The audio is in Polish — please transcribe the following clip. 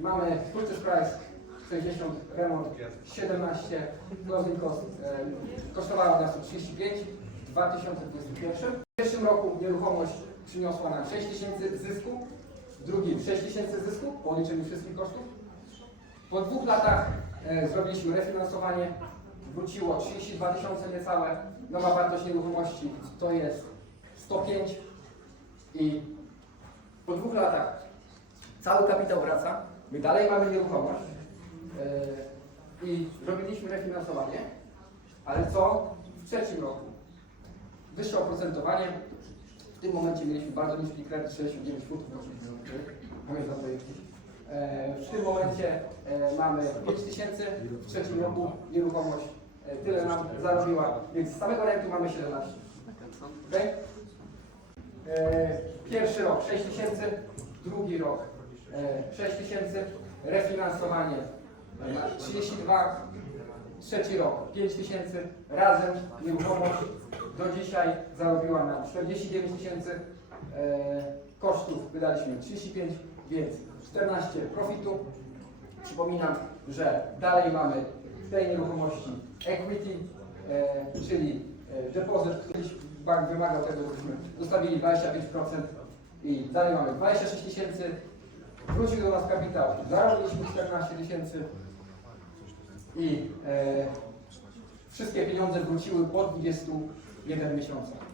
mamy purchase price 60, remont 17, closing cost kosztowała nas to 35 w 2021. W pierwszym roku nieruchomość przyniosła nam 6 tysięcy zysku, w drugim 6 tysięcy zysku po liczeniu wszystkich kosztów. Po dwóch latach e, zrobiliśmy refinansowanie, wróciło 32 tysiące niecałe, nowa wartość nieruchomości to jest 105 i po dwóch latach cały kapitał wraca, my dalej mamy nieruchomość e, i robiliśmy refinansowanie, ale co w trzecim roku? Wyższe oprocentowanie, w tym momencie mieliśmy bardzo niski kredyt 69 funtów, jakieś. E, W tym momencie e, mamy 5 tysięcy, w trzecim roku nieruchomość tyle nam zarobiła, więc z samego rentu mamy 17. Okay? Pierwszy rok 6 tysięcy, drugi rok 6 tysięcy, refinansowanie. e, 32, trzeci rok. 5 tysięcy, razem nieruchomość. Do dzisiaj zarobiła nam 49 tysięcy, e, kosztów wydaliśmy 35, więc 14 profitu. Przypominam, że dalej mamy w tej nieruchomości equity, e, czyli e, depozyt, kiedyś bank wymagał tego, żebyśmy zostawili 25% i dalej mamy 26 tysięcy, wrócił do nas kapitał, zarobiliśmy 14 tysięcy i e, wszystkie pieniądze wróciły po 21 miesiącach.